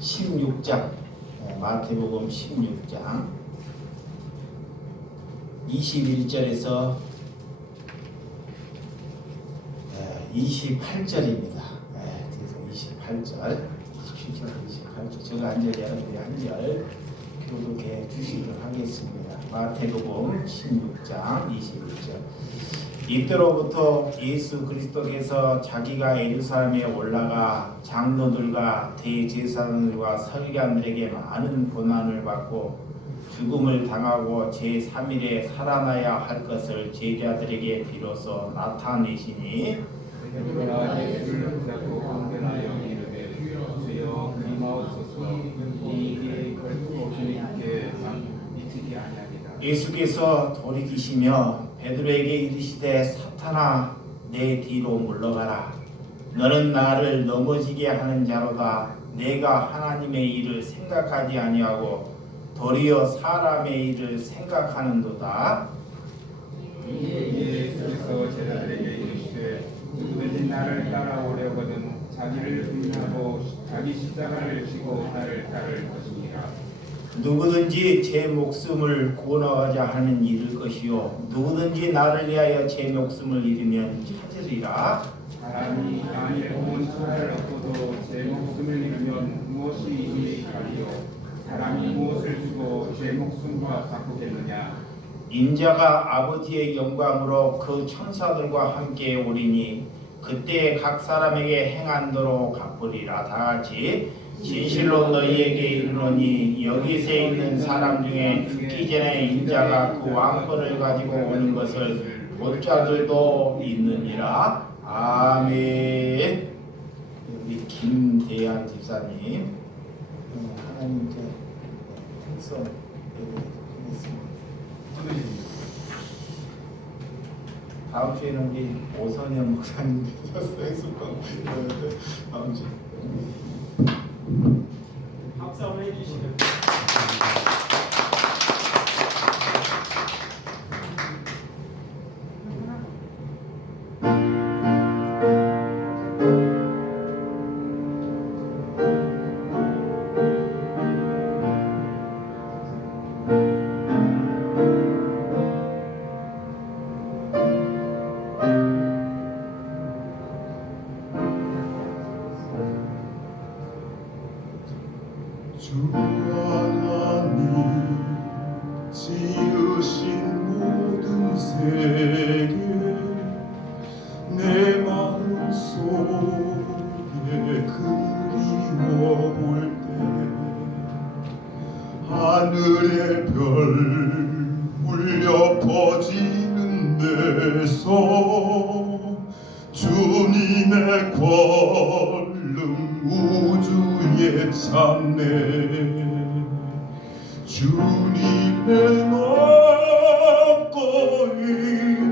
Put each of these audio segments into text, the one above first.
16장, 마태복음 16장 21절에서 28절입니다. 28절, 27절, 28절. 제가 한 절, 여러분이 한 절 교독해 주시도록 하겠습니다. 마태복음 16장 21절. 이때로부터 예수 그리스도께서 자기가 예루살렘에 올라가 장로들과 대제사장들과 서기관들에게 많은 고난을 받고 죽음을 당하고 제3일에 살아나야 할 것을 제자들에게 비로소 나타내시니 예수께서 돌이키시며 베드로에게 이르시되 사탄아 내 뒤로 물러가라. 너는 나를 넘어지게 하는 자로다. 내가 하나님의 일을 생각하지 아니하고 도리어 사람의 일을 생각하는도다. 예수께서 제자들에게 이르시되 누구든지 나를 따라오려거든 자기를 부인하고 자기 십자가를 지고 나를 따를 것이니라. 누구든지 제 목숨을 구원하고자 하는 이를 것이요 누구든지 나를 위하여 제 목숨을 잃으면 찾으리라. 사람이 만일 온 천하를 얻고도 제 목숨을 잃으면 무엇이 유익하리요? 사람이 무엇을 주고 제 목숨과 바꾸겠느냐? 인자가 아버지의 영광으로 그 천사들과 함께 오리니 그때 각 사람에게 행한 대로 갚으리라. 다같이 진실로 너희에게 이르노니 여기서 있는 사람 중에 죽기 전에 인자가 그 왕권을 가지고 오는 것을 볼 자들도 있느니라. 아멘. 우리 김대한 집사님 하나님께 해서 드리겠습니다. 다음 주에는 우리 오선영 목사님께서 해수방 다음 주 박수 한번 해주시면. 주 하나님 지으신 모든 세계 내 마음속에 그리워볼 때 하늘의 별 울려 퍼지는 데서 주님의 권능 우주에 참네. 주님의 높고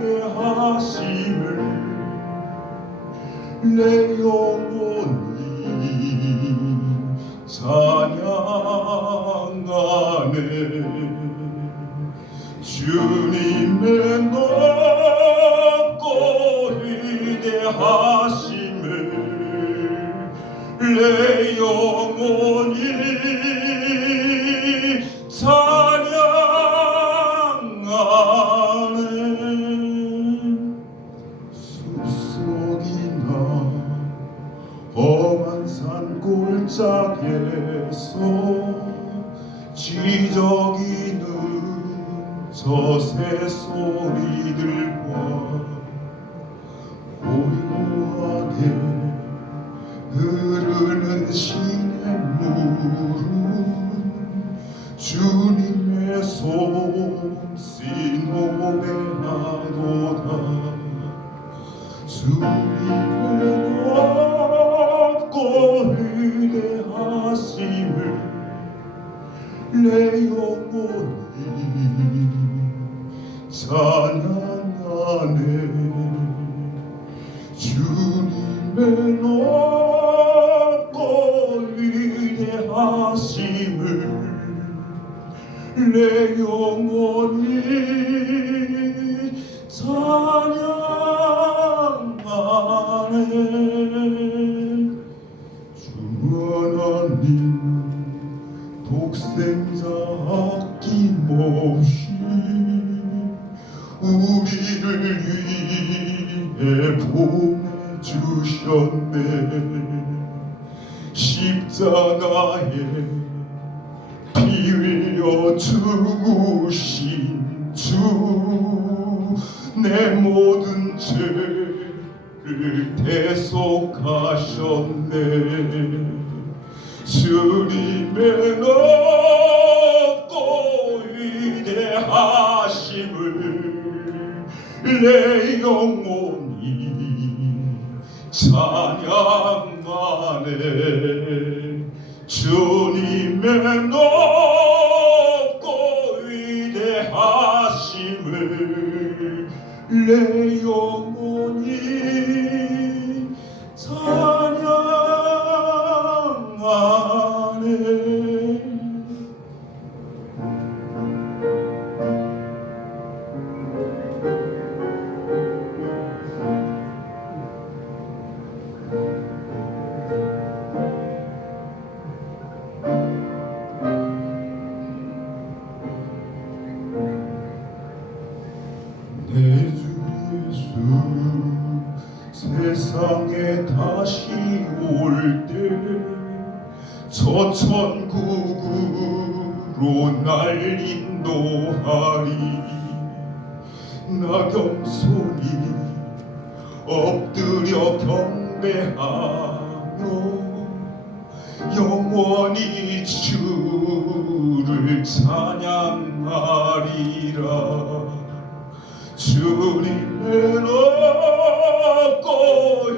위대하심을 내 영혼이 찬양하네. 주님의 높고 위대하심을 내 영혼이 찬양하네. 숲속이나 험한 산 골짜기에서 지저귀는 저 새소리들과 고요하게 흐르는 시냇물은 주님의 솜씨 노래하도다. 주님의 높고 위대하심을 내 영혼이 찬양하네. 주님의 높고 위대하심을 내 영혼이 찬양하네. 주 하나님 희생자 아낌없이 우리를 위해 보내주셨네. 십자가에 피 흘려 죽으신 주, 내 모든 죄를 대속하셨네. 주님의 높고 위대하심을 내 영혼이 찬양하네. 주님의 높고 위대하심을 내 영혼이 찬양하네. 내 주 예수 세상에 다시 올 때 저 천국으로 날 인도하리. 나경손이 엎드려 경배하며 영원히 주를 찬양하리라. 주님의 높고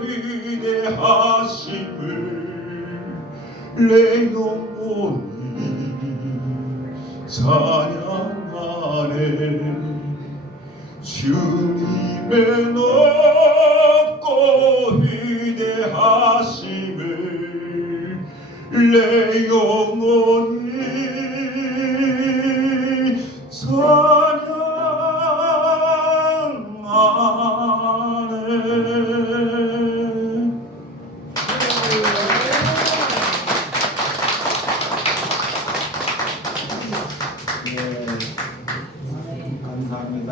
위대하심을 내 영혼이 찬양하네. 주님의 높고 위대하심을 내 영혼이 찬양하네. 감사합니다.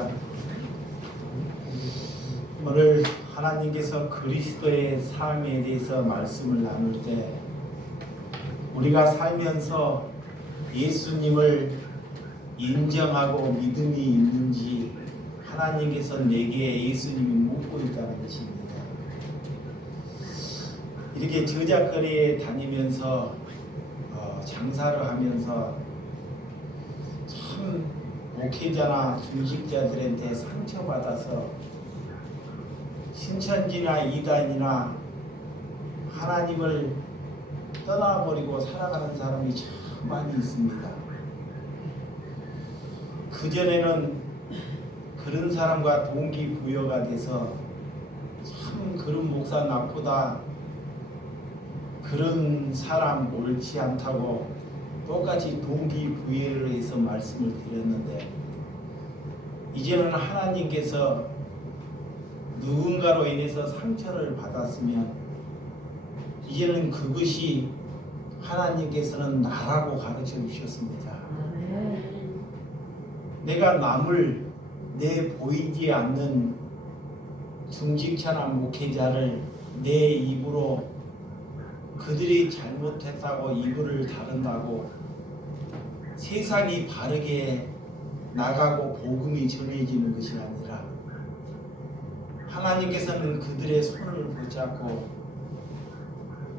오늘 하나님께서 그리스도의 삶에 대해서 말씀을 나눌 때 우리가 살면서 예수님을 인정하고 믿음이 있는지 하나님께서 내게 예수님이 묻고 있다는 것입니다. 이렇게 저작거리에 다니면서 장사를 하면서 참 목회자나 중직자들한테 상처받아서 신천지나 이단이나 하나님을 떠나버리고 살아가는 사람이 참 많이 있습니다. 그전에는 그런 사람과 동기부여가 돼서 참 그런 목사 나쁘다, 그런 사람 옳지 않다고 똑같이 동기부여를 해서 말씀을 드렸는데, 이제는 하나님께서 누군가로 인해서 상처를 받았으면 이제는 그것이 하나님께서는 나라고 가르쳐 주셨습니다. 내가 남을 내 보이지 않는 중직자나 목회자를 내 입으로 그들이 잘못했다고 이불을 다룬다고 세상이 바르게 나가고 복음이 전해지는 것이 아니라 하나님께서는 그들의 손을 붙잡고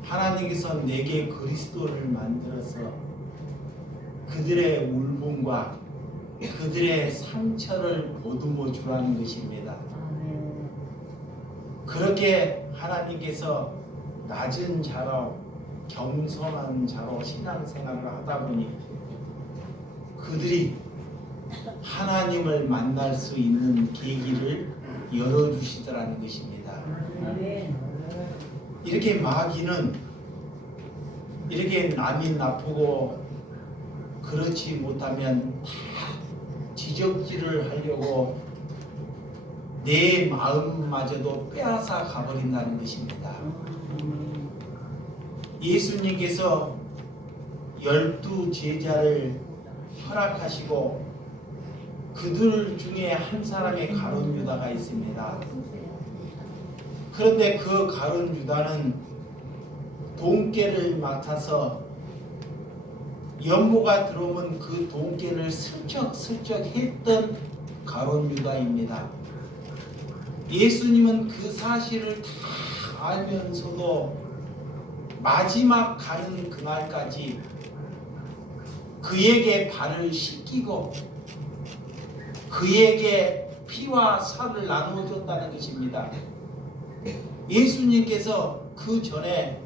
하나님께서 내게 그리스도를 만들어서 그들의 울분과 그들의 상처를 보듬어 주라는 것입니다. 그렇게 하나님께서 낮은 자로 겸손한 자로 신앙생활을 하다 보니 그들이 하나님을 만날 수 있는 계기를 열어주시더라는 것입니다. 이렇게 마귀는 이렇게 남이 나쁘고 그렇지 못하면 다 지적질을 하려고 내 마음마저도 빼앗아 가버린다는 것입니다. 예수님께서 12 제자를 허락하시고 그들 중에 한 사람의 가룟 유다가 있습니다. 그런데 그 가룟 유다는 돈깨를 맡아서 연보가 들어오면 그 돈깨를 슬쩍슬쩍 했던 가룟 유다입니다. 예수님은 그 사실을 다 알면서도 마지막 가는 그날까지 그에게 발을 씻기고 그에게 피와 살을 나누어 줬다는 것입니다. 예수님께서 그 전에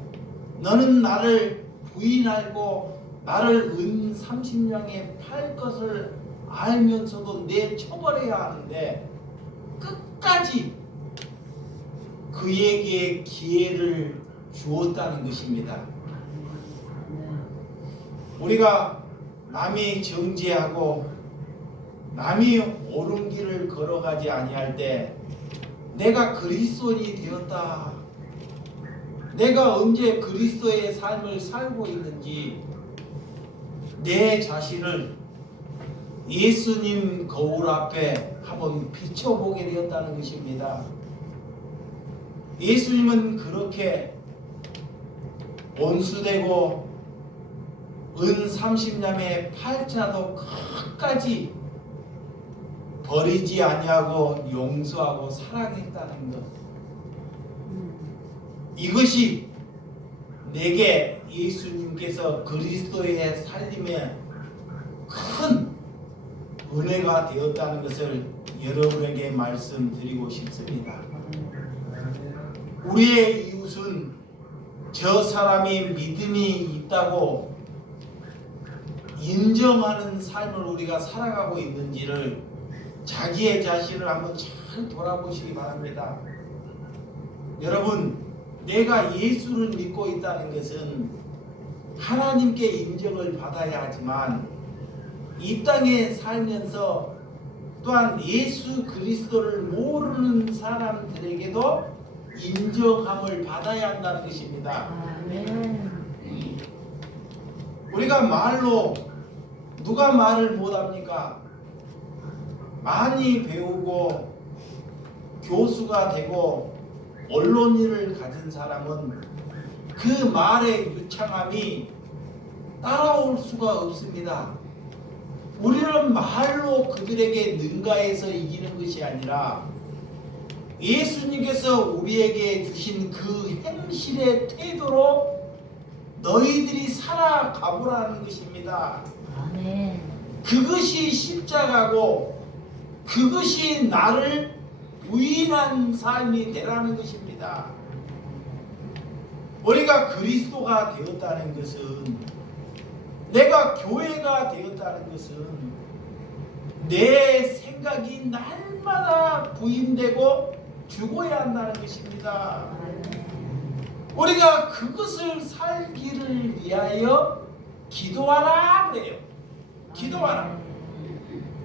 너는 나를 부인하고 나를 은 30냥에 팔 것을 알면서도 내 처벌해야 하는데 끝까지 그에게 기회를 주었다는 것입니다. 우리가 남이 정죄하고 남이 옳은 길을 걸어가지 아니할 때 내가 그리스도인이 되었다. 내가 언제 그리스도의 삶을 살고 있는지 내 자신을 예수님 거울 앞에 한번 비춰보게 되었다는 것입니다. 예수님은 그렇게 온수되고 은 30냥의 팔자도 끝까지 버리지 아니하고 용서하고 사랑했다는 것. 이것이 내게 예수님께서 그리스도의 살림에 큰 은혜가 되었다는 것을 여러분에게 말씀드리고 싶습니다. 우리의 이웃은 저 사람이 믿음이 있다고 인정하는 삶을 우리가 살아가고 있는지를 자기의 자신을 한번 잘 돌아보시기 바랍니다. 여러분, 내가 예수를 믿고 있다는 것은 하나님께 인정을 받아야 하지만 이 땅에 살면서 또한 예수 그리스도를 모르는 사람들에게도 인정함을 받아야 한다는 것입니다. 우리가 말로 누가 말을 못합니까? 많이 배우고 교수가 되고 언론인을 가진 사람은 그 말의 유창함이 따라올 수가 없습니다. 우리는 말로 그들에게 능가해서 이기는 것이 아니라 예수님께서 우리에게 주신 그 행실의 태도로 너희들이 살아가보라는 것입니다. 아멘. 그것이 십자가고 그것이 나를 부인한 삶이 되라는 것입니다. 우리가 그리스도가 되었다는 것은, 내가 교회가 되었다는 것은 내 생각이 날마다 부인되고 죽어야 한다는 것입니다. 우리가 그것을 살기를 위하여 기도하라 그래요. 기도하라.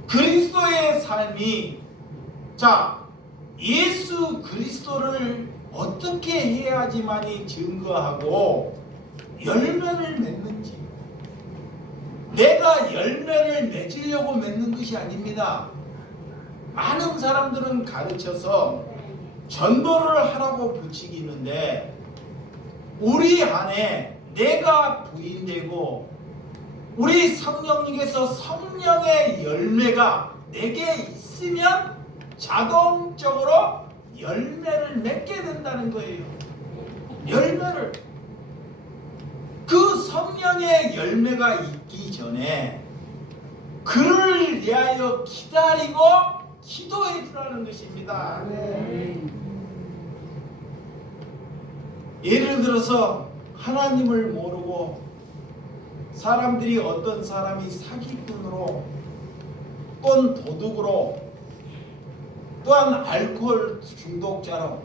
그리스도의 삶이, 자, 예수 그리스도를 어떻게 해야지만이 증거하고 열매를 맺는지, 내가 열매를 맺으려고 맺는 것이 아닙니다. 많은 사람들은 가르쳐서 전도를 하라고 부추기는데 우리 안에 내가 부인되고 우리 성령님께서 성령의 열매가 내게 있으면 자동적으로 열매를 맺게 된다는 거예요. 열매를. 그 성령의 열매가 있기 전에 그를 위하여 기다리고 기도해 주라는 것입니다. 예를 들어서 하나님을 모르고 사람들이 어떤 사람이 사기꾼으로 또는 도둑으로 또한 알코올 중독자로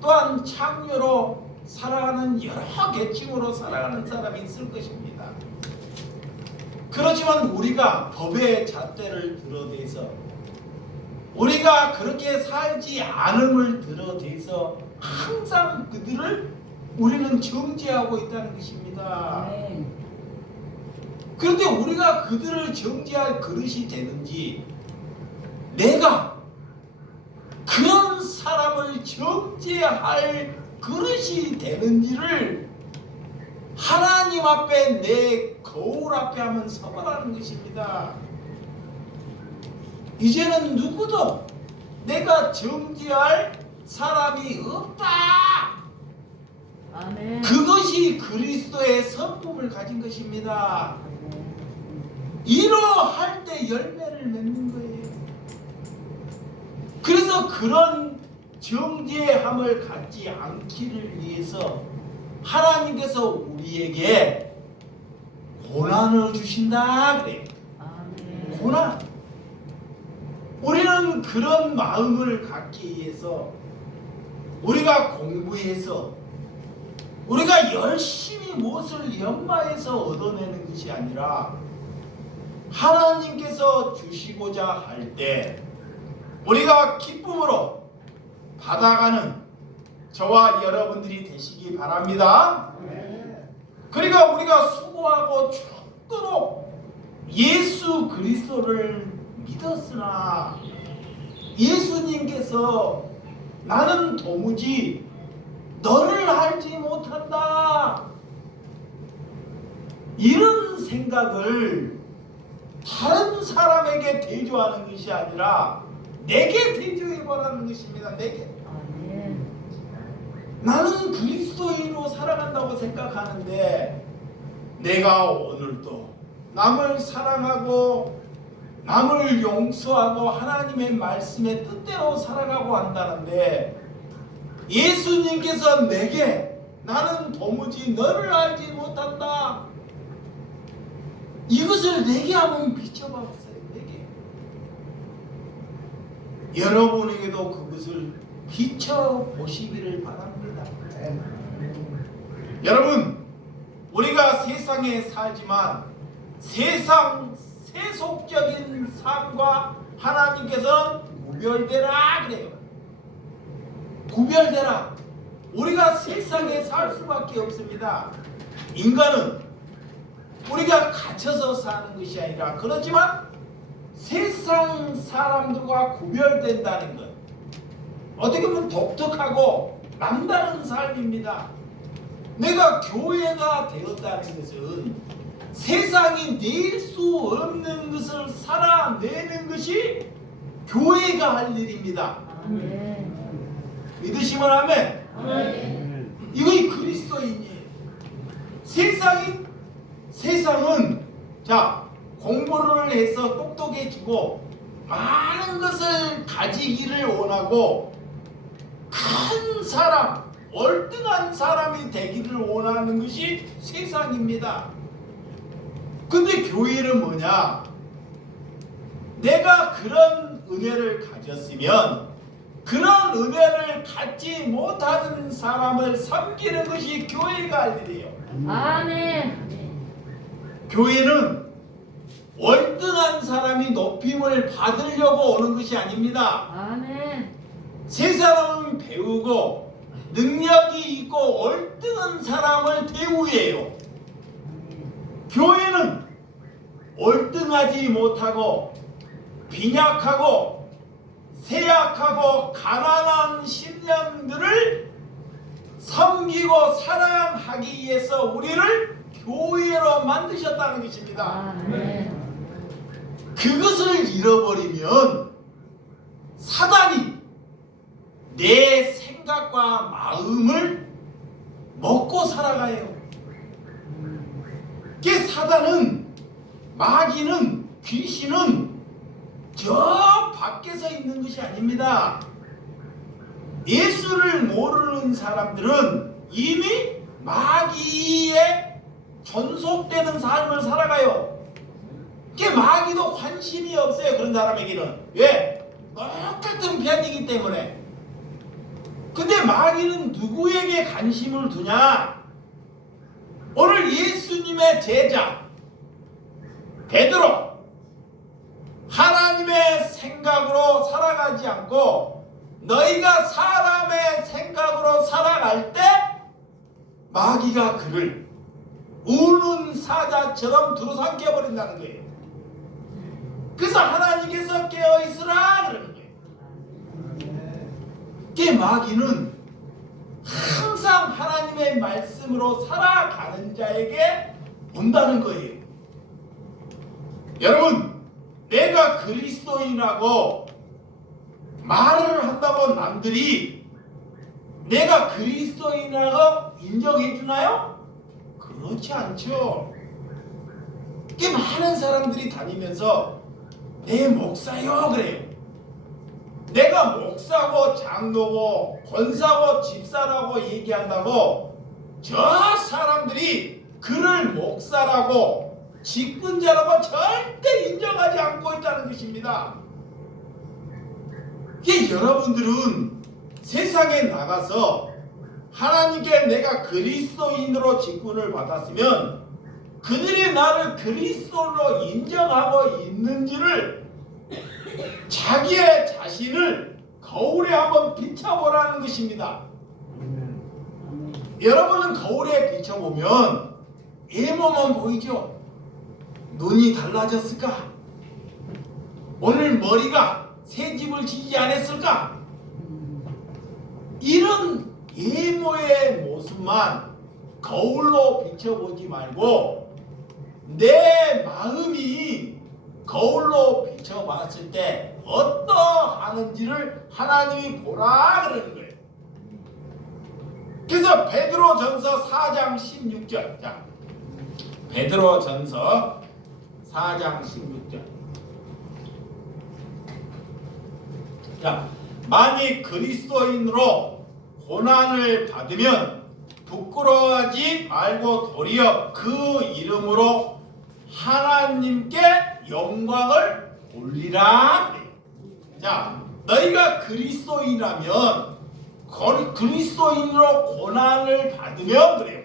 또한 창녀로 살아가는 여러 계층으로 살아가는 사람이 있을 것입니다. 그렇지만 우리가 법의 잣대를 들어대서 우리가 그렇게 살지 않음을 들어대서 항상 그들을 우리는 정죄하고 있다는 것입니다. 그런데 우리가 그들을 정죄할 그릇이 되는지, 내가 그런 사람을 정죄할 그릇이 되는지를 하나님 앞에, 내 거울 앞에 한번 서보라는 것입니다. 이제는 누구도 내가 정죄할 사람이 없다. 아멘. 그것이 그리스도의 성품을 가진 것입니다. 이러할 때 열매를 맺는 거예요. 그래서 그런 정죄함을 갖지 않기를 위해서 하나님께서 우리에게 고난을 주신다 그래요. 아멘. 고난. 우리는 그런 마음을 갖기 위해서 우리가 공부해서 우리가 열심히 무엇을 연마해서 얻어내는 것이 아니라 하나님께서 주시고자 할 때 우리가 기쁨으로 받아가는 저와 여러분들이 되시기 바랍니다. 그러니까 우리가 수고하고 죽도록 예수 그리스도를 믿었으나 예수님께서 나는 도무지 너를 알지 못한다, 이런 생각을 다른 사람에게 대조하는 것이 아니라 내게 대조해보라는 것입니다. 내게. 아멘. 나는 그리스도인으로 살아간다고 생각하는데 내가 오늘도 남을 사랑하고 남을 용서하고 하나님의 말씀의 뜻대로 살아가고 한다는데 예수님께서 내게 나는 도무지 너를 알지 못한다, 이것을 내게 한번 비춰봤어요. 내게. 여러분에게도 그것을 비춰보시기를 바랍니다. 여러분, 우리가 세상에 살지만 세상 세속적인 삶과 하나님께서는 구별되라 그래요. 구별되라. 우리가 세상에 살 수밖에 없습니다. 인간은 우리가 갇혀서 사는 것이 아니라, 그렇지만 세상 사람들과 구별된다는 것, 어떻게 보면 독특하고 남다른 삶입니다. 내가 교회가 되었다는 것은 세상이 낼 수 없는 것을 살아내는 것이 교회가 할 일입니다. 아멘. 믿으시면 아멘. 아멘. 이것이 그리스도인이에요. 세상은 자, 공부를 해서 똑똑해지고 많은 것을 가지기를 원하고 큰 사람, 월등한 사람이 되기를 원하는 것이 세상입니다. 근데 교회는 뭐냐? 내가 그런 은혜를 가졌으면 그런 은혜를 갖지 못하는 사람을 섬기는 것이 교회가 할 일이에요. 아멘. 교회는 월등한 사람이 높임을 받으려고 오는 것이 아닙니다. 아멘. 세 사람은 배우고 능력이 있고 월등한 사람을 대우해요. 교회는 월등하지 못하고 빈약하고 세약하고 가난한 심령들을 섬기고 사랑하기 위해서 우리를 교회로 만드셨다는 것입니다. 아멘. 그것을 잃어버리면 사단이 내 생각과 마음을 먹고 살아가요. 그 사단은, 마귀는, 귀신은 저 밖에서 있는 것이 아닙니다. 예수를 모르는 사람들은 이미 마귀에 전속되는 삶을 살아가요. 그 마귀도 관심이 없어요. 그런 사람에게는. 왜? 똑같은 편이기 때문에. 근데 마귀는 누구에게 관심을 두냐? 오늘 예수님의 제자 베드로, 하나님의 생각으로 살아가지 않고 너희가 사람의 생각으로 살아갈 때 마귀가 그를 우는 사자 바다처럼 두루삼켜 버린다는 거예요. 그래서 하나님께서 깨어 있으라 그러는 거예요. 그 마귀는 항상 하나님의 말씀으로 살아가는 자에게 온다는 거예요. 여러분, 내가 그리스도인이라고 말을 한다고 남들이 내가 그리스도인이라고 인정해 주나요? 그렇지 않죠. 그 많은 사람들이 다니면서 내 목사요 그래요. 내가 목사고 장로고 권사고 집사라고 얘기한다고 저 사람들이 그를 목사라고 직분자라고 절대 인정하지 않고 있다는 것입니다. 이게 여러분들은 세상에 나가서 하나님께 내가 그리스도인으로 직분을 받았으면 그들이 나를 그리스도로 인정하고 있는지를 자기의 자신을 거울에 한번 비춰보라는 것입니다. 여러분은 거울에 비춰보면 외모만 보이죠? 눈이 달라졌을까? 오늘 머리가 새 집을 지지 않았을까? 이런 외모의 모습만 거울로 비춰보지 말고 내 마음이 거울로 비춰봤을 때 어떠하는지를 하나님이 보라 그러는 거예요. 그래서 베드로전서 4장 16절. 자, 베드로전서 4장 16절. 자, 만일 그리스도인으로 고난을 받으면 부끄러워하지 말고 도리어 그 이름으로 하나님께 영광을 돌리라. 자, 너희가 그리스도인이라면 그리스도인으로 고난을 받으면 그래요.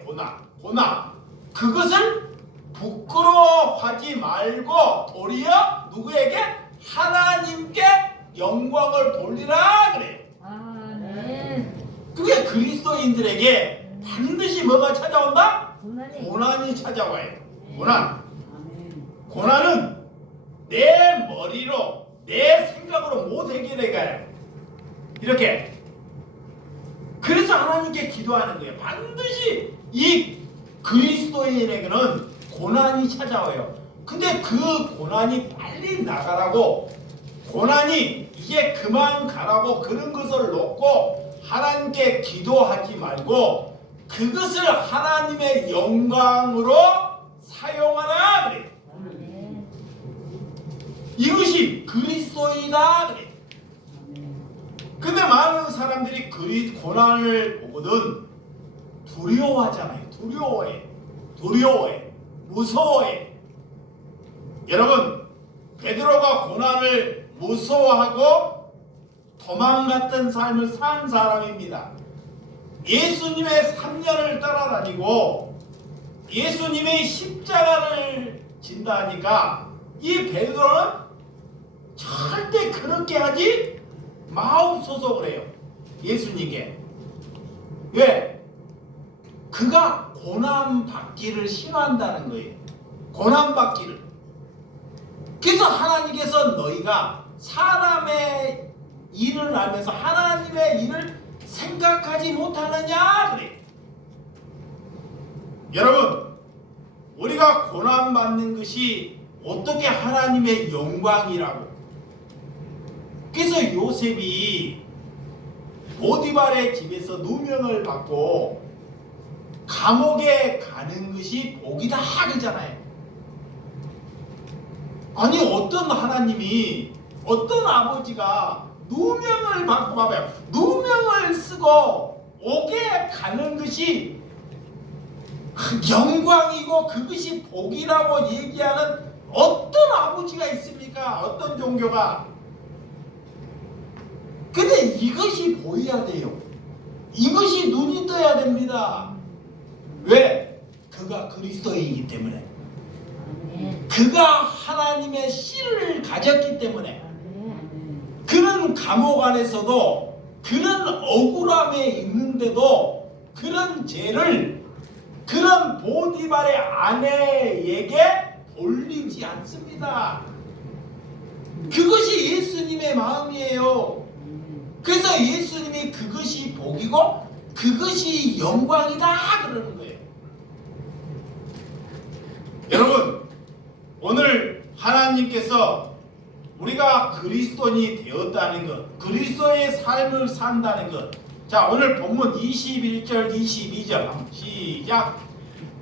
고난. 그것을 부끄러워하지 말고 도리어 누구에게? 하나님께 영광을 돌리라 그래. 아멘. 그게 그리스도인들에게 반드시 뭐가 찾아온다? 고난이. 고난이 찾아와요. 고난은 내 머리로 내 생각으로 못 해결해 가요. 이렇게. 그래서 하나님께 기도하는 거예요. 반드시 이 그리스도인에게는 고난이 찾아와요. 근데 그 고난이 빨리 나가라고, 고난이 이제 그만 가라고 그런 것을 놓고 하나님께 기도하지 말고 그것을 하나님의 영광으로 사용하라 그래. 이것이 그리스도이다 그래. 근데 많은 사람들이 고난을 보거든 두려워하잖아요. 두려워해. 무서워해. 여러분, 베드로가 고난을 무서워하고 도망갔던 삶을 산 사람입니다. 예수님의 3년을 따라다니고 예수님의 십자가를 진다 하니까 이 베드로는 절대 그렇게 하지 마옵소서 그래요. 예수님께. 왜? 그가 고난받기를 싫어한다는 거예요. 고난받기를. 그래서 하나님께서 너희가 사람의 일을 하면서 하나님의 일을 생각하지 못하느냐 그래. 여러분, 우리가 고난받는 것이 어떻게 하나님의 영광이라고. 그래서 요셉이 보디발의 집에서 누명을 받고 감옥에 가는 것이 복이다 그러잖아요. 아니, 어떤 하나님이, 어떤 아버지가 누명을 받고, 봐봐요, 누명을 쓰고 옥에 가는 것이 영광이고 그것이 복이라고 얘기하는 어떤 아버지가 있습니까? 어떤 종교가? 근데 이것이 보여야 돼요. 이것이 눈이 떠야 됩니다. 왜? 그가 그리스도이기 때문에. 그가 하나님의 씨를 가졌기 때문에. 그런 감옥 안에서도, 그런 억울함에 있는데도 그런 죄를 그런 보디발의 아내에게 돌리지 않습니다. 그것이 예수님의 마음이에요. 그래서 예수님이 그것이 복이고 그것이 영광이다 그러는 거예요. 여러분, 오늘 하나님께서 우리가 그리스도인이 되었다는 것, 그리스도의 삶을 산다는 것. 자, 오늘 본문 21절 22절 시작.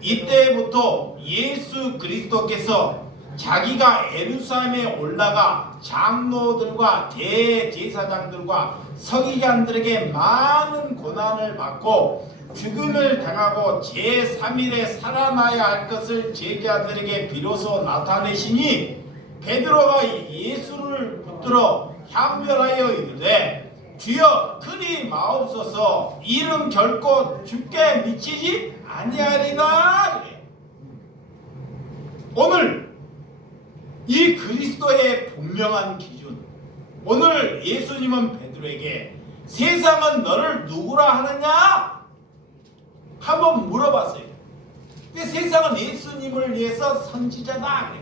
이때부터 예수 그리스도께서 자기가 예루살렘에 올라가 장로들과 대제사장들과 서기관들에게 많은 고난을 받고 죽음을 당하고 제3일에 살아나야 할 것을 제자들에게 비로소 나타내시니 베드로가 예수를 붙들어 향별하여 이르되 주여 그리 마옵소서 이는 결코 죽게 미치지 아니하리라. 오늘 이 그리스도의 분명한 기준, 오늘 예수님은 베드로에게 세상은 너를 누구라 하느냐 한번 물어봤어요. 근데 세상은 예수님을 위해서 선지자다.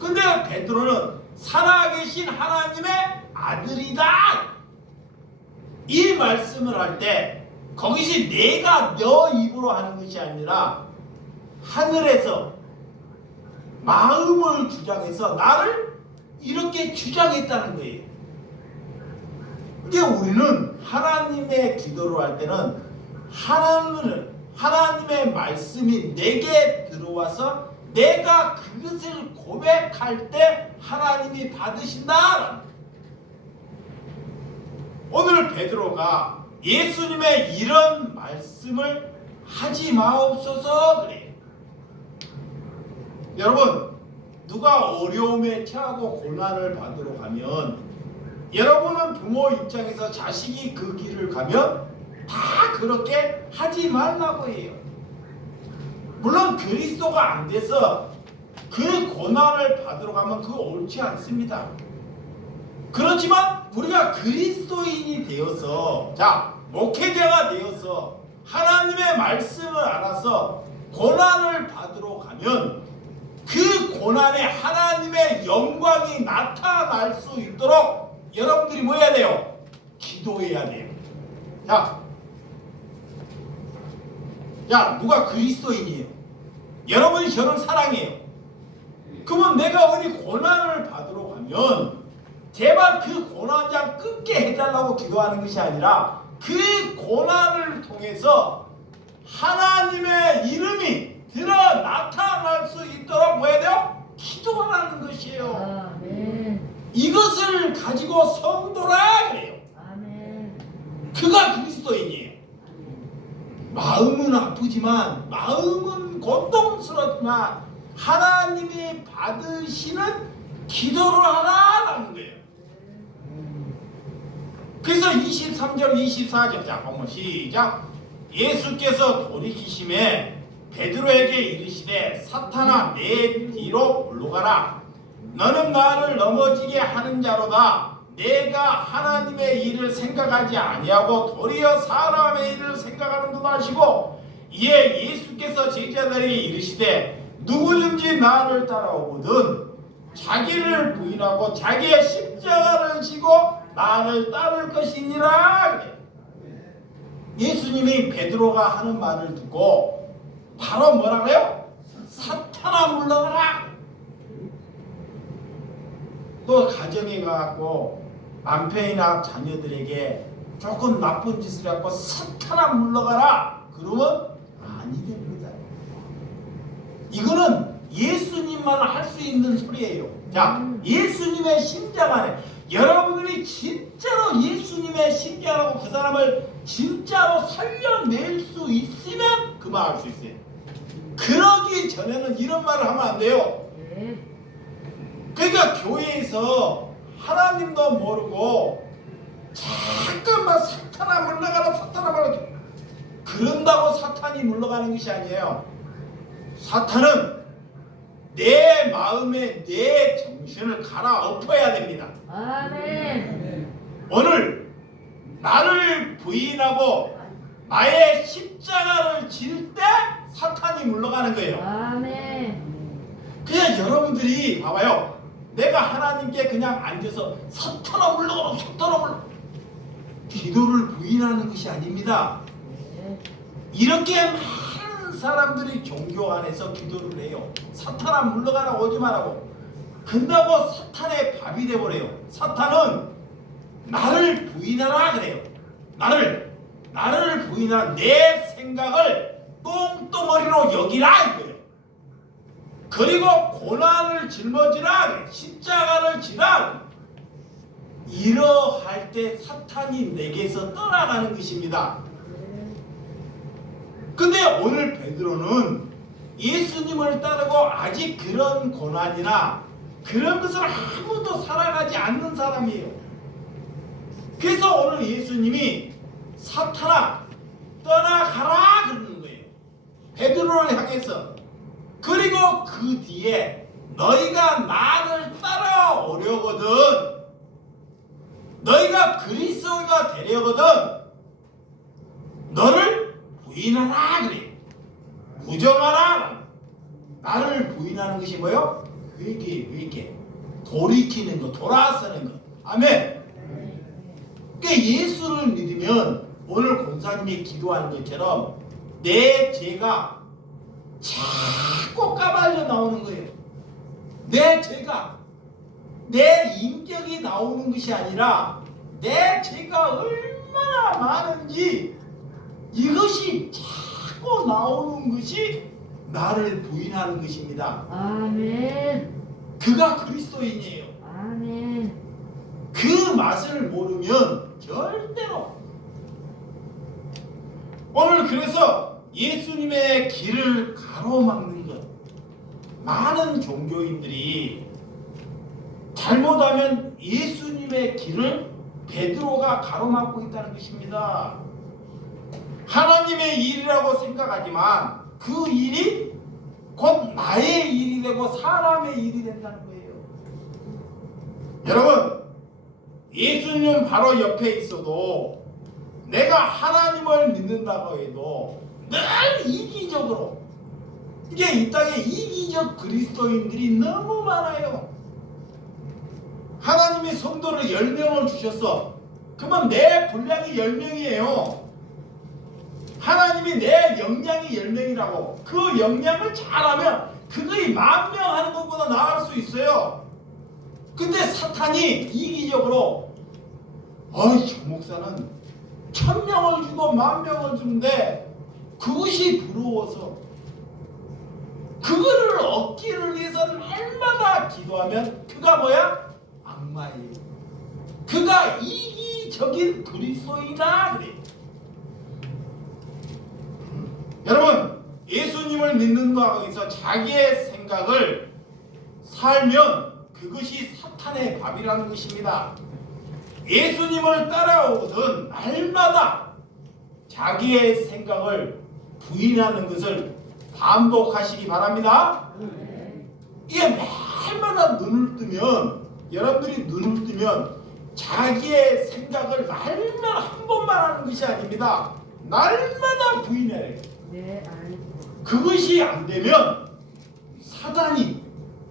근데 베드로는 살아계신 하나님의 아들이다. 이 말씀을 할 때 거기서 내가 너 입으로 하는 것이 아니라 하늘에서 마음을 주장해서 나를 이렇게 주장했다는 거예요. 근데 우리는 하나님의 기도를 할 때는 하나님의 말씀이 내게 들어와서 내가 그것을 고백할 때 하나님이 받으신다. 오늘 베드로가 예수님의 이런 말씀을 하지 마옵소서 그래요. 여러분, 누가 어려움에 처하고 고난을 받으러 가면 여러분은 부모 입장에서 자식이 그 길을 가면 다 그렇게 하지 말라고 해요. 물론 그리스도가 안 돼서 그 고난을 받으러 가면 그거 옳지 않습니다. 그렇지만 우리가 그리스도인이 되어서, 자, 목회자가 되어서 하나님의 말씀을 알아서 고난을 받으러 가면 그 고난에 하나님의 영광이 나타날 수 있도록 여러분들이 뭐 해야 돼요? 기도해야 돼요. 야, 누가 그리스도인이에요? 여러분이 저를 사랑해요. 그러면 내가 어디 고난을 받으러 가면 제발 그 고난장 끊게 해달라고 기도하는 것이 아니라 그 고난을 통해서 하나님의 이름이 드러 나타날 수 있도록 뭐 해야 돼요? 기도하라는 것이에요. 아멘. 이것을 가지고 성도라 그래요. 아멘. 그가 그리스도인이에요. 마음은 아프지만, 마음은 고통스럽지만 하나님이 받으시는 기도를 하라는 거예요. 그래서 23절 24절 자 보면 시작. 예수께서 돌이키심에 베드로에게 이르시되 사탄아 내 뒤로 물러가라. 너는 나를 넘어지게 하는 자로다. 내가 하나님의 일을 생각하지 아니하고 도리어 사람의 일을 생각하는도다 하시고, 이에 예수께서 제자들에게 이르시되 누구든지 나를 따라오거든 자기를 부인하고 자기의 십자가를 지고 나를 따를 것이니라. 예수님이 베드로가 하는 말을 듣고 바로 뭐라 그래요? 사탄아 물러가라. 또 가정에 가갖고 남편이나 자녀들에게 조금 나쁜 짓을 해갖고 사탄아 물러가라 그러면 아니 됩니다. 이거는 예수님만 할 수 있는 소리예요. 자, 예수님의 심장 안에 여러분들이 진짜로 예수님의 심장하고 그 사람을 진짜로 살려낼 수 있으면 그만할 수 있어요. 그러기 전에는 이런 말을 하면 안 돼요. 그러니까 교회에서 하나님도 모르고 잠깐만 사탄아 물러가라 사탄아 물러가라 그런다고 사탄이 물러가는 것이 아니에요. 사탄은 내 마음에 내 정신을 갈아엎어야 됩니다. 아멘. 오늘 나를 부인하고 나의 십자가를 질 때 사탄이 물러가는 거예요. 아멘. 그냥 여러분들이 봐봐요. 내가 하나님께 그냥 앉아서 사탄아 물러가라, 사탄아 물러가라. 기도를 부인하는 것이 아닙니다. 네. 이렇게 많은 사람들이 종교 안에서 기도를 해요. 사탄아 물러가라, 오지 말라고. 근다고 사탄의 밥이 돼버려요. 사탄은 나를 부인하라 그래요. 나를 부인하라. 내 생각을 똥덩어리로 여기라 이거예요. 그리고 고난을 짊어지라, 십자가를 지라. 이러할 때 사탄이 내게서 떠나가는 것입니다. 근데 오늘 베드로는 예수님을 따르고 아직 그런 고난이나 그런 것을 아무도 살아가지 않는 사람이에요. 그래서 오늘 예수님이 사탄아 떠나가라 그러는 거예요. 베드로를 향해서. 그리고 그 뒤에 너희가 나를 따라오려거든, 너희가 그리스도가 되려거든 너를 부인하라 그래. 부정하라. 나를 부인하는 것이 뭐요? 회개. 돌이키는 것, 돌아서는 것. 아멘. 그러니까 예수를 믿으면 오늘 권사님이 기도하는 것처럼 내 죄가 자꾸 까발려 나오는 거예요. 내 죄가, 내 인격이 나오는 것이 아니라 내 죄가 얼마나 많은지 이것이 자꾸 나오는 것이 나를 부인하는 것입니다. 아멘. 그가 그리스도인이에요. 아멘. 그 맛을 모르면 절대로. 오늘 그래서 예수님의 길을 가로막는 것, 많은 종교인들이 잘못하면 예수님의 길을 베드로가 가로막고 있다는 것입니다. 하나님의 일이라고 생각하지만 그 일이 곧 나의 일이 되고 사람의 일이 된다는 거예요. 여러분, 예수님 바로 옆에 있어도 내가 하나님을 믿는다고 해도 늘 이기적으로, 이게 이 땅에 이기적 그리스도인들이 너무 많아요. 하나님이 성도를 10명을 주셨어. 그러면 내 분량이 10명이에요. 하나님이 내 역량이 10명이라고. 그 역량을 잘하면 그거이 10,000명 하는 것보다 나을 수 있어요. 근데 사탄이 이기적으로 저 목사는 1,000명을 주고 10,000명을 주는데 그것이 부러워서 그거를 얻기를 위해서 날마다 기도하면 그가 뭐야? 악마예요. 그가 이기적인 그리스도이다 그래. 여러분, 예수님을 믿는다고 해서 자기의 생각을 살면 그것이 사탄의 밥이라는 것입니다. 예수님을 따라오거든 날마다 자기의 생각을 부인하는 것을 반복하시기 바랍니다. 이게 날마다 눈을 뜨면, 여러분들이 눈을 뜨면 자기의 생각을 날마다 한 번만 하는 것이 아닙니다. 날마다 부인해야 해요. 네, 알겠습니다. 그것이 안 되면 사단이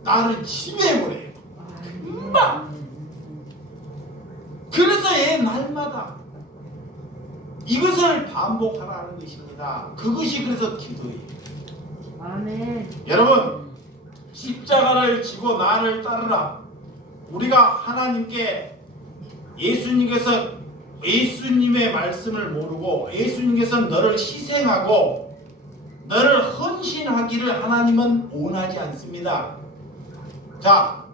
나를 지배해버려요. 금방. 그래서 얘 날마다 이것을 반복하라는 것입니다. 그것이 그래서 기도예요. 아멘. 여러분, 십자가를 지고 나를 따르라. 우리가 하나님께 예수님의 말씀을 모르고 예수님께서 너를 희생하고 너를 헌신하기를 하나님은 원하지 않습니다. 자,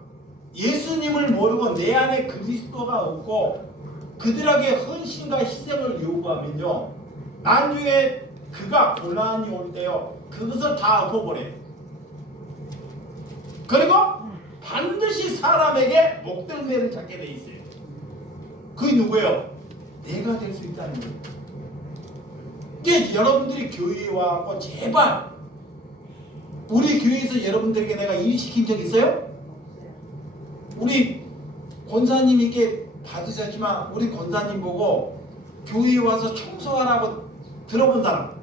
예수님을 모르고 내 안에 그리스도가 없고 그들에게 헌신과 희생을 요구하면요, 나중에 그가 고난이 올 때요, 그것을 다 엎어버려요. 그리고 반드시 사람에게 목덜미를 잡게 돼 있어요. 그게 누구예요? 내가 될 수 있다는 거예요. 이게 여러분들이 교회에 와서 제발, 우리 교회에서 여러분들에게 내가 일시킨 적 있어요? 우리 권사님 이렇게 받으셨지만 우리 권사님 보고 교회에 와서 청소하라고 들어본 사람?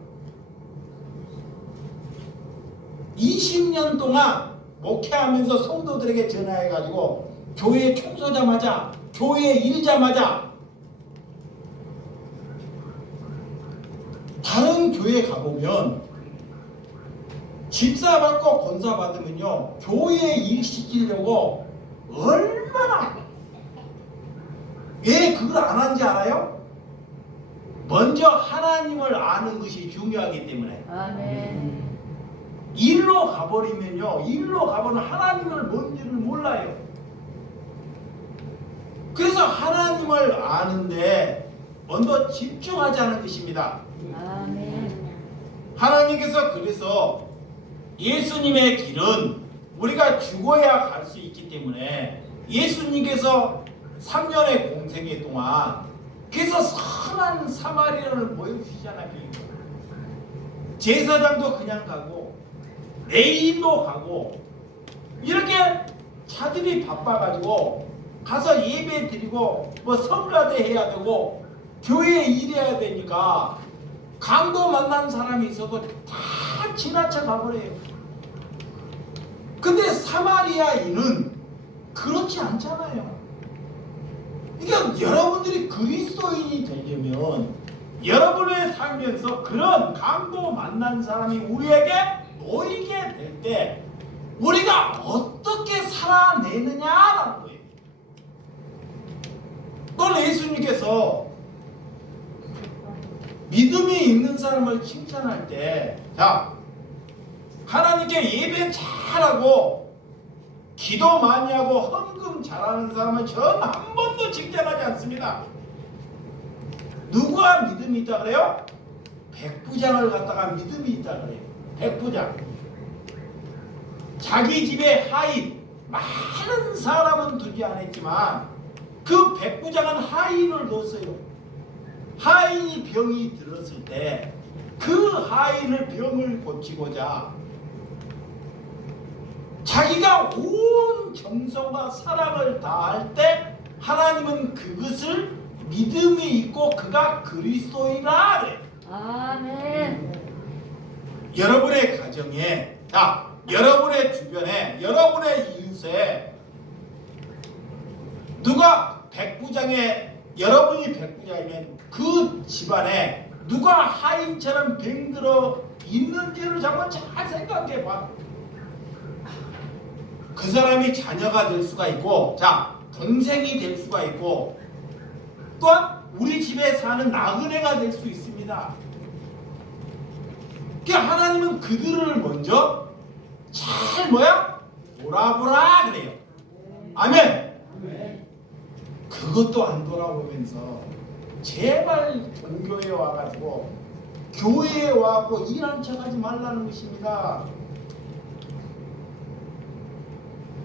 20년 동안 목회하면서 성도들에게 전화해가지고 교회 청소자마자 교회 일자마자 다른 교회 가보면 집사 받고 권사 받으면요 교회 일 시키려고 얼마나 왜 그걸 안 하는지 알아요? 먼저 하나님을 아는 것이 중요하기 때문에. 아멘. 일로 가버리면요 일로 가버리면 하나님을 뭔지를 몰라요. 그래서 하나님을 아는데 먼저 집중하자는 것입니다. 아멘. 하나님께서 그래서 예수님의 길은 우리가 죽어야 갈 수 있기 때문에 예수님께서 3년의 공생애 동안 그래서 선한 사마리아를 보여주시잖아요. 제사장도 그냥 가고 레위인도 가고 이렇게 자들이 바빠가지고 가서 예배 드리고 뭐 성가대 해야 되고 교회에 일해야 되니까 강도 만난 사람이 있어도 다 지나쳐 가버려요. 근데 사마리아인은 그렇지 않잖아요. 그러니까 여러분들이 그리스도인이 되려면 여러분의 살면서 그런 강도 만난 사람이 우리에게 놓이게 될 때 우리가 어떻게 살아내느냐라는 거예요. 또 예수님께서 믿음이 있는 사람을 칭찬할 때, 자, 하나님께 예배 잘하고 기도 많이 하고 헌금 잘하는 사람은 전 한 번도 칭찬하지 않습니다. 누가 믿음이 있다 그래요? 백부장을 갖다가 믿음이 있다 그래요. 백부장. 자기 집에 하인 많은 사람은 두지 않았지만 그 백부장은 하인을 뒀어요. 하인이 병이 들었을 때 그 하인을 병을 고치고자 자기가 온 정성과 사랑을 다할 때 하나님은 그것을 믿음이 있고 그가 그리스도이라 그래. 아멘. 여러분의 가정에, 자, 여러분의 주변에, 여러분의 이웃에 누가 백부장에, 여러분이 백부장이면 그 집안에 누가 하인처럼 병들어 있는지를 한번 잘 생각해 봐. 그 사람이 자녀가 될 수가 있고, 자, 동생이 될 수가 있고, 또한 우리 집에 사는 나그네가 될 수 있습니다. 그러니까 하나님은 그들을 먼저 잘 돌아보라 그래요. 아멘. 그것도 안 돌아보면서 제발 종교에 와가지고 교회에 와갖고 일한 척하지 말라는 것입니다.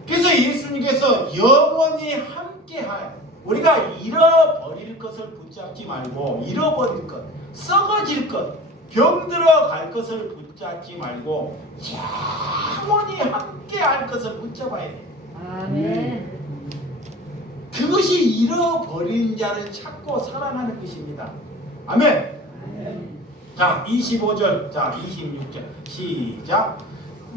그래서 예수님께서 영원히 함께할, 우리가 잃어버릴 것을 붙잡지 말고, 잃어버릴 것, 썩어질 것, 병들어 갈 것을 붙잡지 말고 영원히 함께할 것을 붙잡아야 돼. 아멘. 그것이 잃어버린 자를 찾고 사랑하는 것입니다. 아멘. 자, 25절, 자, 26절 시작.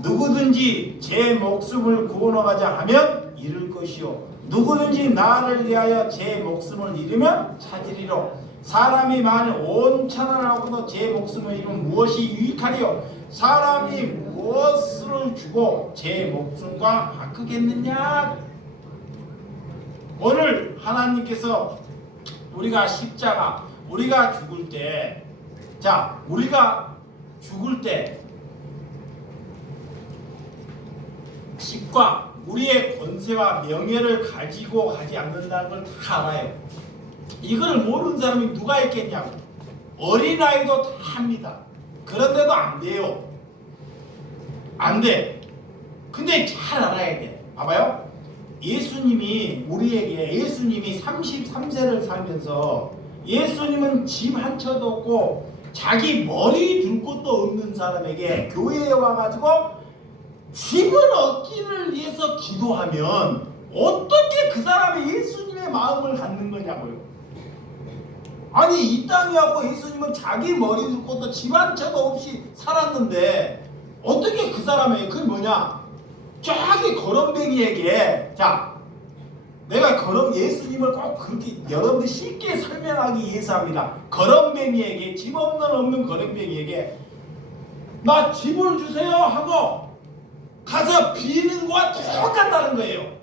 누구든지 제 목숨을 구원하고자 하면 잃을 것이요 누구든지 나를 위하여 제 목숨을 잃으면 찾으리로. 사람이 만일 온 천하를 하고도 제 목숨을 잃으면 무엇이 유익하리요? 사람이 무엇을 주고 제 목숨과 바꾸겠느냐? 오늘 하나님께서 우리가 십자가, 우리가 죽을 때, 자, 우리가 죽을 때 십과 우리의 권세와 명예를 가지고 가지 않는다는 걸 다 알아요. 이걸 모르는 사람이 누가 있겠냐고. 어린아이도 다 합니다. 그런데도 안 돼요. 안 돼. 근데 잘 알아야 돼. 봐봐요. 예수님이 우리에게, 예수님이 33세를 살면서 예수님은 집 한 채도 없고 자기 머리 둘 곳도 없는 사람에게 교회에 와가지고 집을 얻기를 위해서 기도하면 어떻게 그 사람이 예수님의 마음을 갖는 거냐고요. 아니, 이 땅에 하고 예수님은 자기 머리 둘 곳도 집 한 채도 없이 살았는데 어떻게 그 사람에게 그 뭐냐? 저기 거렁뱅이에게 자 내가 예수님을 꼭 그렇게 여러분들 쉽게 설명하기 위해서 합니다. 거렁뱅이에게 집 없는 거렁뱅이에게 나 집을 주세요 하고 가서 비는 거와 똑같다는 거예요.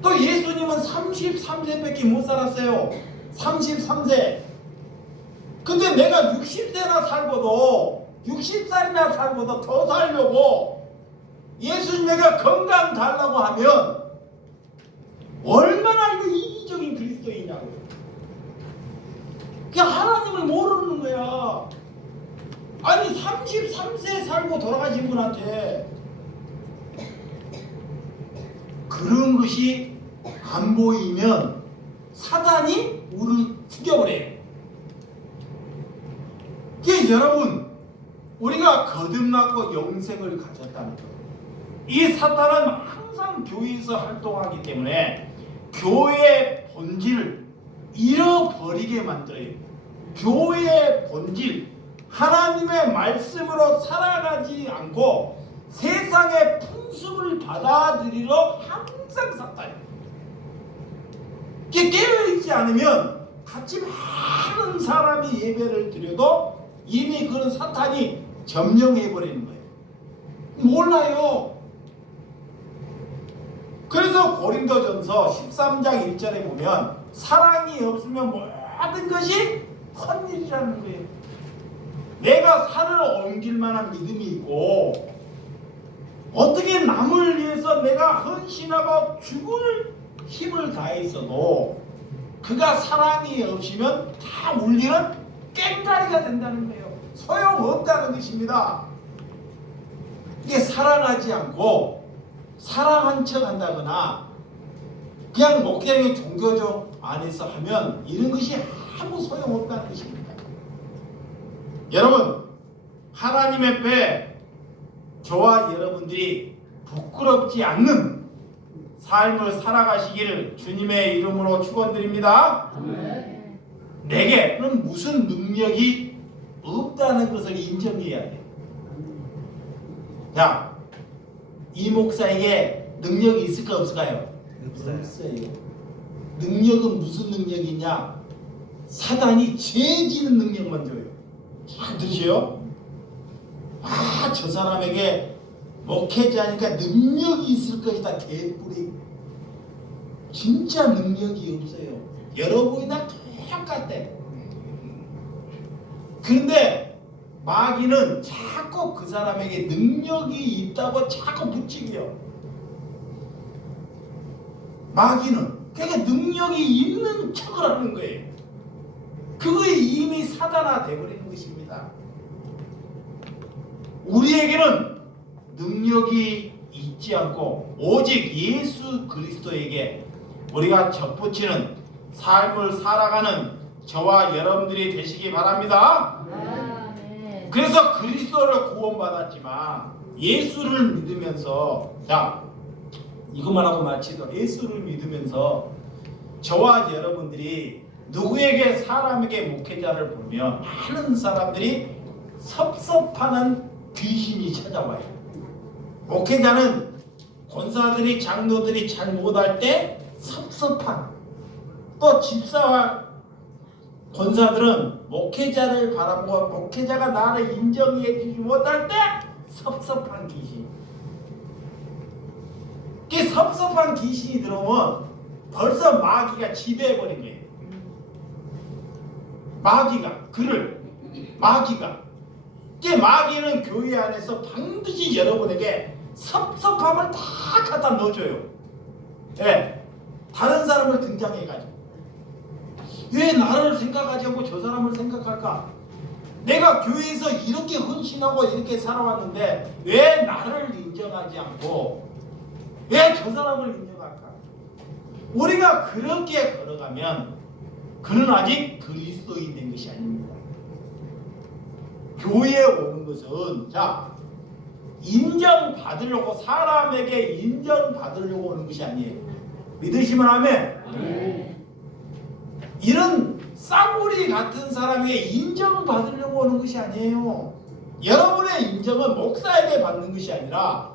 또 예수님은 33세밖에 못 살았어요. 33세. 근데 내가 60세나 살고도 60살이나 살고도 더 살려고 예수님에게 건강 달라고 하면 얼마나 이거 이기적인 그리스도이냐고요. 그냥 하나님을 모르는 거야. 아니 33세 살고 돌아가신 분한테 그런 것이 안 보이면 사단이 우리를 죽여버려요. 그게 여러분 우리가 거듭나고 영생을 가졌다는 것. 이 사탄은 항상 교회에서 활동하기 때문에 교회의 본질을 잃어버리게 만들어요. 교회의 본질, 하나님의 말씀으로 살아가지 않고 세상의 풍습을 받아들이러 항상 사탄이. 깨어있지 않으면 같이 많은 사람이 예배를 드려도 이미 그런 사탄이 점령해버리는 거예요. 몰라요. 그래서 고린도전서 13장 1절에 보면 사랑이 없으면 모든 것이 헛일이라는 거예요. 내가 산을 옮길 만한 믿음이 있고 어떻게 남을 위해서 내가 헌신하고 죽을 힘을 다했어도 그가 사랑이 없으면 다 울리는 꽹가리가 된다는 거예요. 소용없다는 것입니다. 이게 사랑하지 않고 사랑한 척 한다거나 그냥 목회의 종교적 안에서 하면 이런 것이 아무 소용없다는 것입니다. 여러분 하나님의 배 저와 여러분들이 부끄럽지 않는 삶을 살아가시기를 주님의 이름으로 축원드립니다. 내게는 무슨 능력이 없다는 것을 인정해야 돼요. 자, 이 목사에게 능력이 있을까 없을까요? 없어요. 능력은 무슨 능력이냐? 사단이 죄지는 능력만 줘요. 잘 들으세요? 저 사람에게 목회자니까 능력이 있을 것이다. 개뿔이. 진짜 능력이 없어요. 여러분이나 똑같대. 그런데 마귀는 자꾸 그 사람에게 능력이 있다고 자꾸 붙이게요. 마귀는 그러니까 능력이 있는 척을 하는 거예요. 그거에 이미 사단화 되어버리는 것입니다. 우리에게는 능력이 있지 않고 오직 예수 그리스도에게 우리가 접붙이는 삶을 살아가는 저와 여러분들이 되시기 바랍니다. 그래서 그리스도를 구원받았지만 예수를 믿으면서 자 이것만 하고 마치도록 예수를 믿으면서 저와 여러분들이 누구에게 사람에게 목회자를 보면 많은 사람들이 섭섭하는 귀신이 찾아와요. 목회자는 권사들이 장로들이 잘 못할 때 섭섭한 또 집사와 권사들은 목회자를 바라보고 목회자가 나를 인정해주지 못할 때 섭섭한 귀신. 그 섭섭한 귀신이 들어오면 벌써 마귀가 지배해버린 거예요. 마귀는 교회 안에서 반드시 여러분에게 섭섭함을 다 갖다 넣어줘요. 네. 다른 사람을 등장해가지고 왜 나를 생각하지 않고 저 사람을 생각할까? 내가 교회에서 이렇게 헌신하고 이렇게 살아왔는데 왜 나를 인정하지 않고 왜 저 사람을 인정할까? 우리가 그렇게 걸어가면 그는 아직 그리스도인 된 것이 아닙니다. 교회에 오는 것은 자 인정받으려고 사람에게 인정받으려고 오는 것이 아니에요. 믿으시면 아멘. 이런 싸구리 같은 사람에게 인정받으려고 오는 것이 아니에요. 여러분의 인정은 목사에게 받는 것이 아니라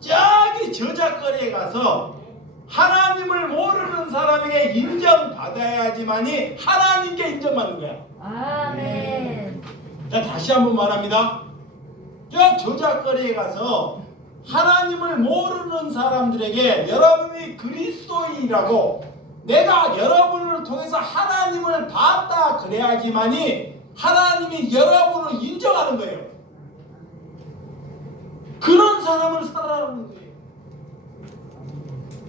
저기 저작거리에 가서 하나님을 모르는 사람에게 인정받아야지만이 하나님께 인정받는 거야. 아멘. 자, 다시 한번 말합니다. 저 저작거리에 가서 하나님을 모르는 사람들에게 여러분이 그리스도인이라고 내가 여러분을 통해서 하나님을 봤다 그래야지만이 하나님이 여러분을 인정하는 거예요. 그런 사람을 살아라는 거예요.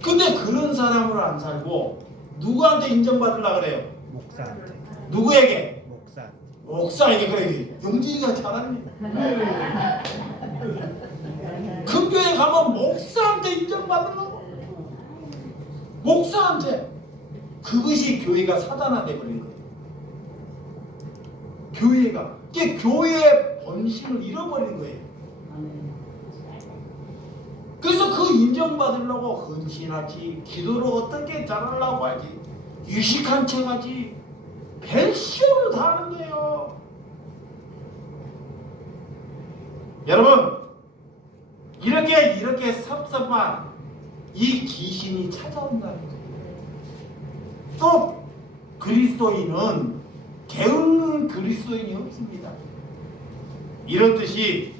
근데 그런 사람으로 안 살고 누구한테 인정받으려고 그래요? 목사한테. 누구에게? 목사. 목사에게. 그래. 용진이가 잘하네. 큰 교회 가면 목사한테 인정받으려고. 목사한테. 그것이 교회가 사단화돼 버린 거예요. 교회가. 이게 교회의 본심을 잃어버린 거예요. 그래서 그 인정받으려고 헌신하지, 기도를 어떻게 잘하려고 하지, 유식한 척하지, 별쇼를 다 하는 거예요. 여러분, 이렇게 섭섭한 이 귀신이 찾아온다는 거예요. 또 그리스도인은 게으른 그리스도인이 없습니다. 이렇듯이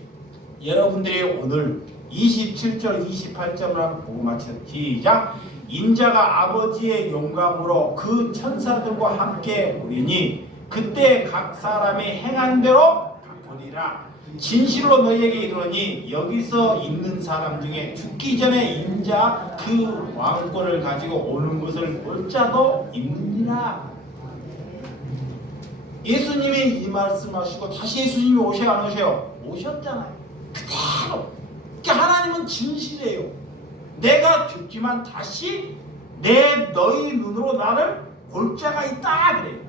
여러분들이 오늘 27절 28절을 한번 보고 마쳐. 시작. 인자가 아버지의 영광으로 그 천사들과 함께 오리니 그때 각 사람이 행한 대로 갚으리라. 진실로 너희에게 이르노니 여기서 있는 사람 중에 죽기 전에 인자 그 왕권을 가지고 오는 것을 볼 자도 있느니라. 예수님이 이 말씀하시고 다시 예수님이 오셔 안 오셔요? 오셨잖아요. 그대로. 그러니까 하나님은 진실이에요. 내가 죽지만 다시 너희 눈으로 나를 볼 자가 있다 그래요.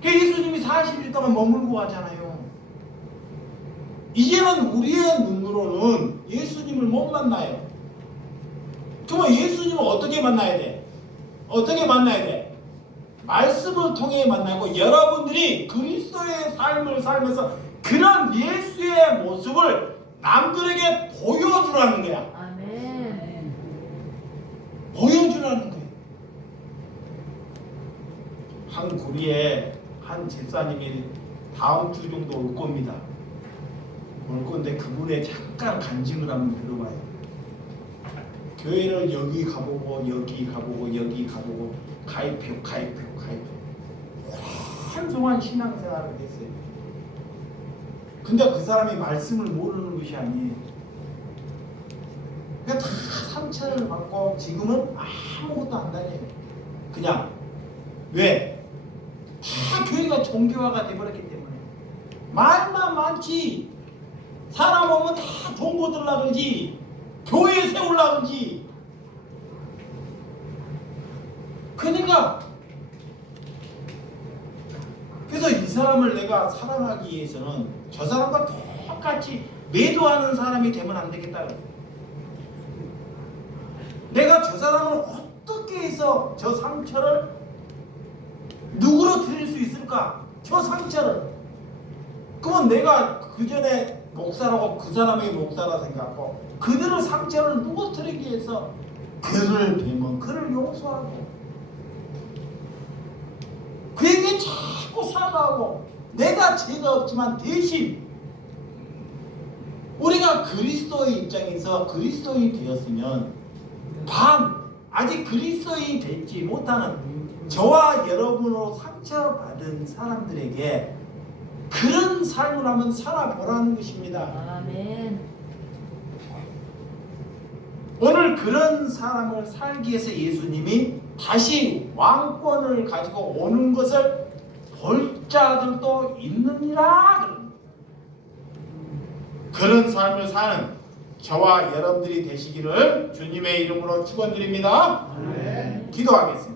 그러니까 예수님이 40일 동안 머물고 가잖아요. 이제는 우리의 눈으로는 예수님을 못 만나요. 그러면 예수님을 어떻게 만나야 돼? 어떻게 만나야 돼? 말씀을 통해 만나고 여러분들이 그리스도의 삶을 살면서 그런 예수의 모습을 남들에게 보여주라는 거야. 아멘. 보여주라는 거예요. 한 구리에 한 집사님이 다음 주 정도 올 겁니다. 올 건데 그분의 잠깐 간증을 한번 들어봐요. 교회를 여기 가보고 여기 가보고 여기 가보고 가입표 한동안 신앙생활을 했어요. 근데 그 사람이 말씀을 모르는 것이 아니에요. 그냥 다 상처를 받고 지금은 아무것도 안 다녀요. 그냥 왜? 다 교회가 종교화가 돼버렸기 때문에 말만 많지. 사람 오면 다 돈 받으려고 그러지, 교회 세우려고 그러지. 그러니까 그래서 이 사람을 내가 사랑하기 위해서는 저 사람과 똑같이 매도하는 사람이 되면 안 되겠다. 내가 저 사람을 어떻게 해서 저 상처를 누구로 드릴 수 있을까? 저 상처를. 그러면 내가 그 전에 목사라고 그 사람에게 목사라 생각하고 그들의 상처를 누구뜨리기 위해서 그를 뵈면 그를 용서하고 그에게 자꾸 사과하고 내가 죄가 없지만 대신 우리가 그리스도의 입장에서 그리스도인이 되었으면 아직 그리스도인이 되지 못하는 저와 여러분으로 상처받은 사람들에게 그런 삶을 한번 살아보라는 것입니다. 아멘. 오늘 그런 사람을 살기 위해서 예수님이 다시 왕권을 가지고 오는 것을 볼 자들도 있느니라. 그런 삶을 사는 저와 여러분들이 되시기를 주님의 이름으로 축원드립니다. 기도하겠습니다.